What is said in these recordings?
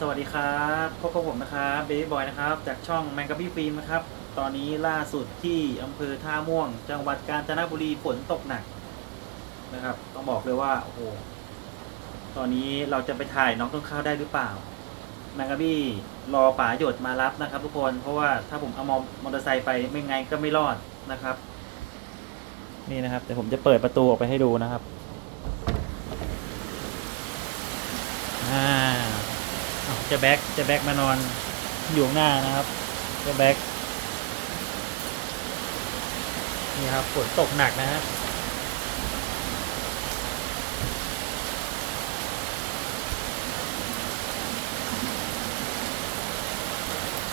สวัสดีครับพบกับผมนะครับเบบี้บอยนะครับ จากช่องแมงกะบี้ฟิล์มนะครับ ตอนนี้ล่าสุดที่อำเภอท่าม่วง จังหวัดกาญจนบุรีฝนตกหนักนะครับ ต้องบอกเลยว่าโอ้โหตอนนี้เราจะไปถ่ายน้องต้นข้าวได้หรือเปล่าแมงกะบี้รอป๋าหยดมารับนะครับ ทุกคนเพราะว่าถ้าผมเอามอมอเตอร์ไซค์ไปไม่ไงก็ไม่รอดนะครับ นี่นะครับเดี๋ยวผมจะเปิดประตูออกไปให้ดูนะครับอ่า จะแบ็กจะแบ็กมานอนอยู่หน้านะครับจะแบ็กนี่ครับฝนตกหนักนะฮะ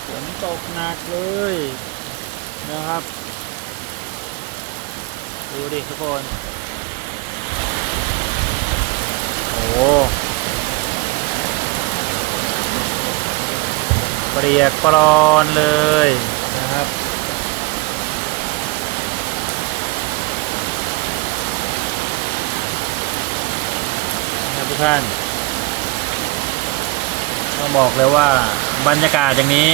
ฝนตกหนักเลยนะครับ ดูดิทุกคน โอ้ เป รียกปรอนเลยนะครับ นะครับทุกท่านต้องบอกเลยว่าบรรยากาศอย่างนี้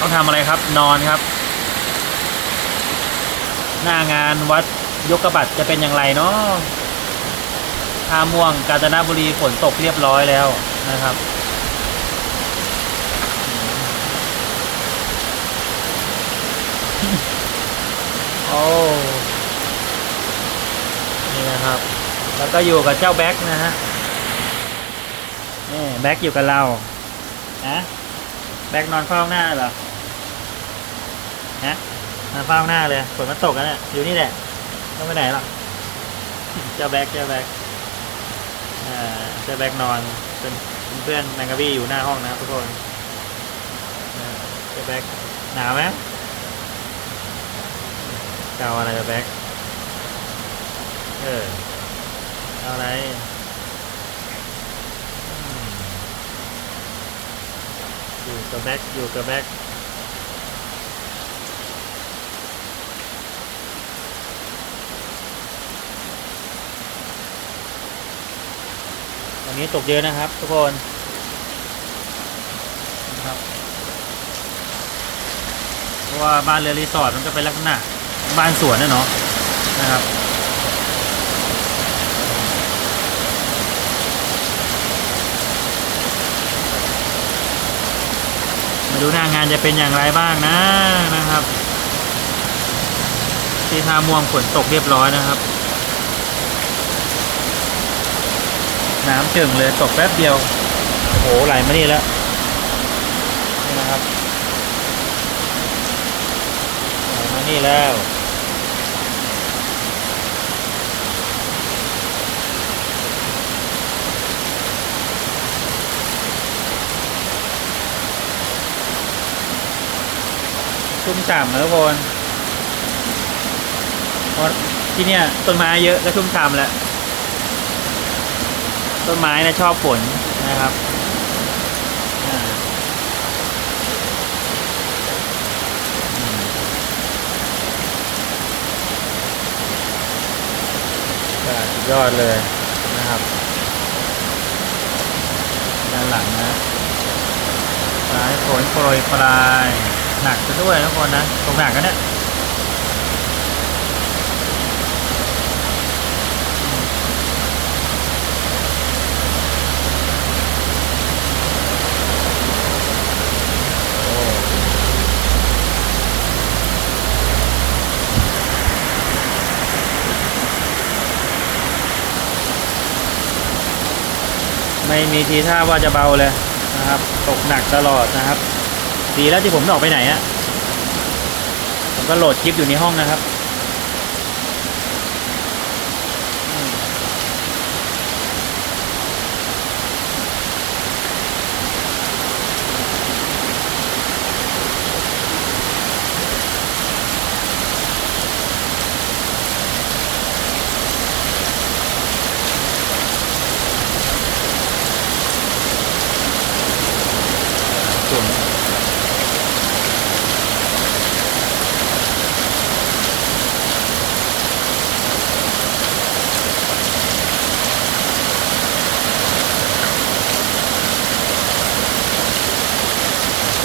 ต้องทำอะไรครับนอนครับ หน้างานวัดยกกระบัดจะเป็นอย่างไรเนาะท่าม่วงกาญจนบุรีฝนตกเรียบร้อยแล้วนะครับ โอ้นี่นะครับ แล้วก็อยู่กับเจ้าแบ็คนะฮะนี่แบ็คอยู่กับเรานะแบ็คนอนเฝ้าหน้าเหรอนะนอนเฝ้าหน้าเลยฝนมันตกแล้วเนี่ยอยู่นี่แหละต้องไปไหนหรอกเจ้าแบ็คเจ้าแบ็คอ่าเจ้าแบ็คนอนเป็นเพื่อนแมงกะบี้อยู่หน้าห้องนะทุกคนเจ้าแบ็คหนาวไหม จะเอาอะไรอะแบ็คเออเอาอะไรอืมอยู่กับแบ็คอยู่กับแบ็ควันนี้ตกเยอะนะครับทุกคนนะครับเพราะว่าบ้านเรือรีสอร์ทมันก็เป็นลักษณะ บ้านสวนนะเนาะนะครับมาดูหน้างานจะเป็นอย่างไรบ้างนะนะครับ ที่ท่าม่วงฝนตกเรียบร้อยนะครับ น้ำเจิ่งเลยตกแป๊บเดียวโอ้โหไหลมานี่แล้วนี่นะครับมานี่แล้ว ชุ่มฉ่ำนะทุกคนเพราะที่เนี่ยต้นไม้เยอะก็ชุ่มฉ่ำแหละต้นไม้นะชอบฝนนะครับยอดเลยนะครับด้านหลังนะสายฝนโปรยปลาย หนักซะด้วยทุกคนนะตรงหนักกันเนี่ยไม่มีทีท่าว่าจะเบาเลยนะครับ ตกหนักตลอดนะครับ ดีแล้วที่ผมไม่ออกไปไหนอะผมก็โหลดคลิปอยู่ในห้องนะครับอืมส่วน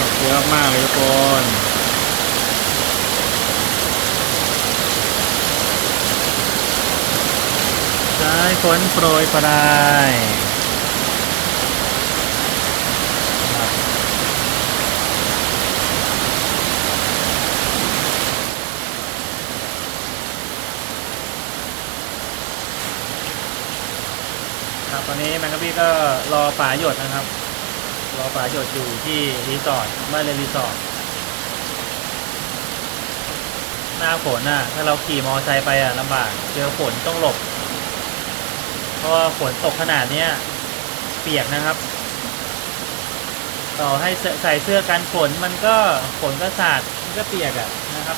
อ เยอะมากเลยทุกคน สายฝนโปรยปลายครับครับตอนนี้แมงกะพี่ก็รอป่าหยดนะครับ รอป่าหยดอยู่ที่รีสอร์ทบ้านเรนรีสอร์ทหน้าฝนน่ะ ถ้าเราขี่มอเตอร์ไซค์ไปอะลำบาก เจอฝนต้องหลบ เพราะว่าฝนตกขนาดเนี้ยเปียกนะครับ ต่อให้ใส่เสื้อกันฝนมันก็ฝนก็สาดมันก็เปียกอะนะครับ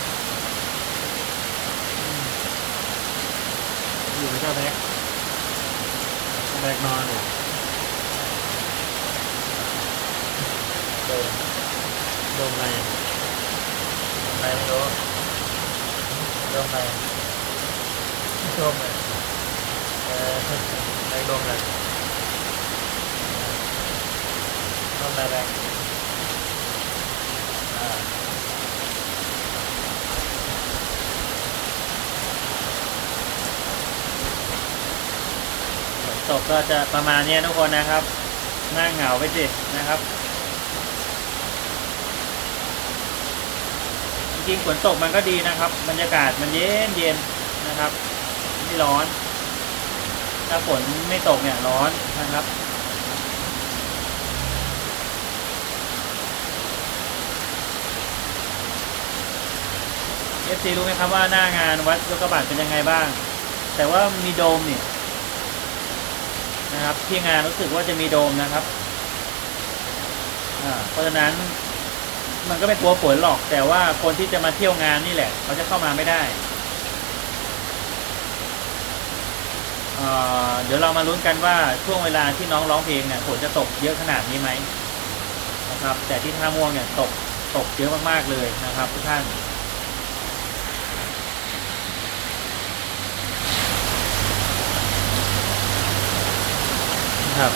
อยู่กับเจ้าแบ็คเจ้าแบ็คนอนอยู่โดมโดมอะไรอะอะไรไม่รู้โดมอะไรโดมอะไร ไรโดมอะไรโดมอะไรแบ็คอ่าฝนตกก็จะประมาณนี้ทุกคนนะครับน่าเหงาไปสินะครับ จริงๆฝนตกมันก็ดีนะครับ บรรยากาศมันเย็นเย็นนะครับ ไม่ร้อน ถ้าฝนไม่ตกเนี่ยร้อนนะครับเอฟซีรู้ไหมครับว่าหน้างานวัดยกกระบาดเป็นยังไงบ้าง แต่ว่ามีโดมเนี่ยนะครับที่งานรู้สึกว่าจะมีโดมนะครับเพราะฉะนั้นมันก็ไม่กลัวฝนหรอก แต่ว่าคนที่จะมาเที่ยวงานนี่แหละ เขาจะเข้ามาไม่ได้อ่า เดี๋ยวเรามาลุ้นกันว่าช่วงเวลาที่น้องร้องเพลงเนี่ยฝนจะตกเยอะขนาดนี้ไหมนะครับ แต่ที่ท่าม่วงเนี่ยตกตกเยอะมากๆเลยนะครับทุกท่านครับ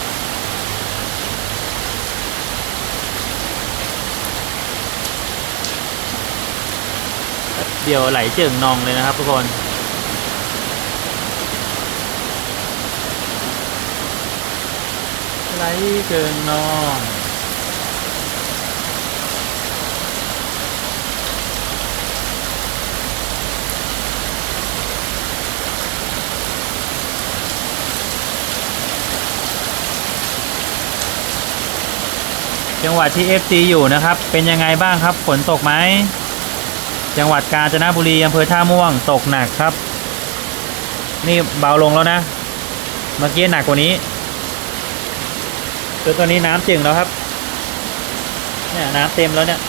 เดี๋ยวไหลเจิ่งนองเลยนะครับทุกคน ไหลเจิ่งนองจังหวัดที่ FC อยู่นะครับ เป็นยังไงบ้างครับ ฝนตกไหม จังหวัดกาญจนบุรีอำเภอท่าม่วงตกหนักครับ นี่เบาลงแล้วนะ เมื่อกี้หนักกว่านี้ จนตอนนี้น้ำจึงแล้วครับ เนี่ยน้ำเต็มแล้วเนี่ย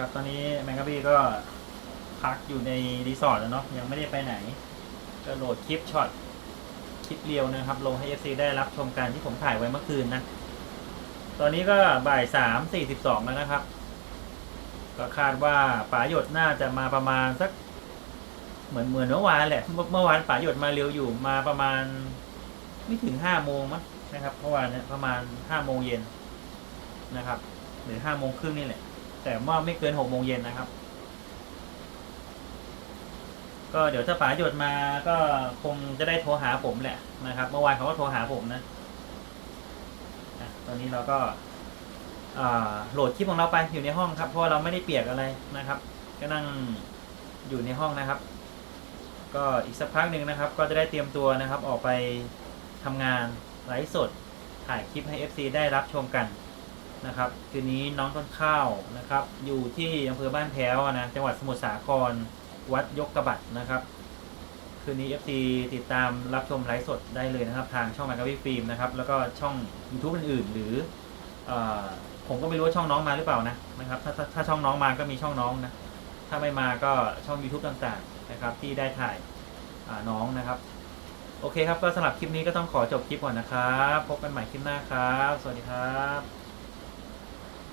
ครับ ตอนนี้แมงกะบี้ก็พักอยู่ในรีสอร์ทแล้วเนาะยังไม่ได้ไปไหน ก็โหลดคลิปช็อตคลิปเรียวนะครับ ลงให้ FC ได้รับชมกันที่ผมถ่ายไว้เมื่อคืนนะ ตอนนี้ก็บ่ายสามสี่สิบสองแล้วนะครับ ก็คาดว่าป๋าหยดน่าจะมาประมาณสัก เหมือนเหมือนเมื่อวานแหละเมื่อเมื่อวานป๋าหยดมาเร็วอยู่มาประมาณ ไม่ถึงห้าโมงมั้งนะครับเมื่อวานเนี่ยประมาณห้าโมงเย็นนะครับ หรือห้าโมงครึ่งนี่แหละ แต่ว่าไม่เกินหกโมงเย็นนะครับ ก็เดี๋ยวถ้าป๋าหยดมาก็คงจะได้โทรหาผมแหละนะครับ เมื่อวานเขาก็โทรหาผมนะตอนนี้เราก็โหลดคลิปของเราไปอยู่ในห้องครับ เพราะเราไม่ได้เปียกอะไรนะครับ ก็นั่งอยู่ในห้องนะครับ ก็อีกสักพักหนึ่งนะครับ ก็จะได้เตรียมตัวนะครับ ออกไปทำงานไลฟ์สดถ่ายคลิปให้ FC ได้รับชมกัน นะครับ คืนนี้น้องต้นข้าวนะครับ อยู่ที่อำเภอบ้านแพ้วนะ จังหวัดสมุทรสาคร วัดยกกระบัดนะครับ คืนนี้ FC ติดตามรับชมไลฟ์สดได้เลยนะครับ ทางช่องมกกาวีฟิล์มนะครับ แล้วก็ช่อง YouTube อื่นๆ หรืออผมก็ไม่รู้ว่าช่องน้องมาหรือเปล่านะนะครับถ้าถ้าถ้าช่องน้องมาก็มีช่องน้องนะ ถ้าไม่มาก็ช่อง YouTube ต่างๆนะครับ ที่ได้ถ่ายาน้องนะครับ โอเคครับ ก็สำหรับคลิปนี้ก็ต้องขอจบคลิปก่อนนะครับ พบกันใหม่คลิปหน้าครับ สวัสดีครับ